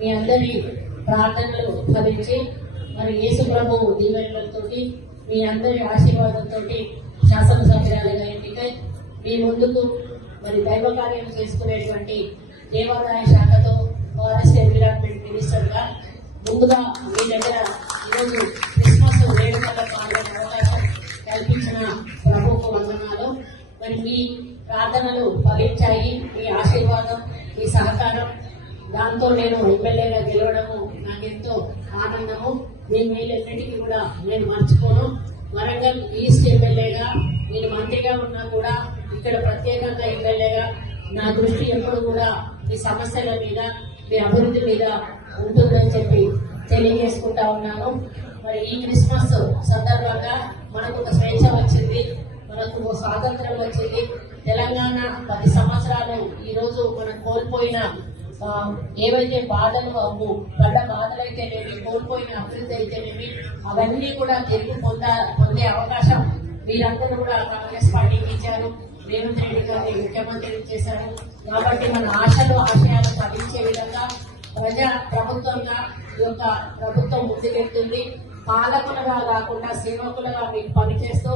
మీ అందరి ప్రార్థనలు ఫలించి మరి యేసు ప్రభు దీవెనలతో మీ అందరి ఆశీర్వాదంతో శాసనసభ్యురాలుగా ఎన్నికై మీ ముందుకు మరి దైవ కార్యం చేసుకునేటువంటి దేవాదాయ శాఖతో ఫారెస్ట్ ఎన్విరాన్మెంట్ మినిస్టర్గా ముందుగా మీ దగ్గర ఈరోజు క్రిస్మస్ వేడుకల్లో పాల్గొనే అవకాశం కల్పించిన ప్రభుత్వ వందనాలు. మరి మీ ప్రార్థనలు ఫలించాయి, మీ ఆశీర్వాదం, మీ సహకారం, దాంతో నేను ఎమ్మెల్యేగా గెలవడము నాకెంతో ఆనందము. మీ మీలన్నిటికీ కూడా నేను మర్చిపోను. వరంగల్ ఈస్ట్ ఎమ్మెల్యేగా నేను మంత్రిగా ఉన్నా కూడా ఇక్కడ ప్రత్యేకంగా ఎమ్మెల్యేగా నా దృష్టి ఎప్పుడు కూడా మీ సమస్యల మీద, మీ అభివృద్ధి మీద ఉంటుందని చెప్పి తెలియజేసుకుంటా ఉన్నాను. మరి ఈ క్రిస్మస్ సందర్భంగా మనకు ఒక స్వేచ్ఛ వచ్చింది, మనకు స్వాతంత్రం వచ్చింది. తెలంగాణ 10 సంవత్సరాలు ఈరోజు మనం కోల్పోయిన ఏవైతే బాధలు పడ్డ బాధలైతేనేమి, కోల్పోయిన అభివృద్ధి అయితేనేమి, అవన్నీ కూడా తిరిగి పొందే అవకాశం మీరందరూ కూడా కాంగ్రెస్ పార్టీకి ఇచ్చారు. రేవంత్ రెడ్డి గారిని ముఖ్యమంత్రి చేశారు. కాబట్టి మన ఆశలు ఆశయాలు ఫలించే విధంగా ప్రభుత్వంగా ఈ యొక్క ప్రభుత్వం ముందుకెళ్తుంది. పాలకులుగా కాకుండా సేవకులుగా మీకు పనిచేస్తూ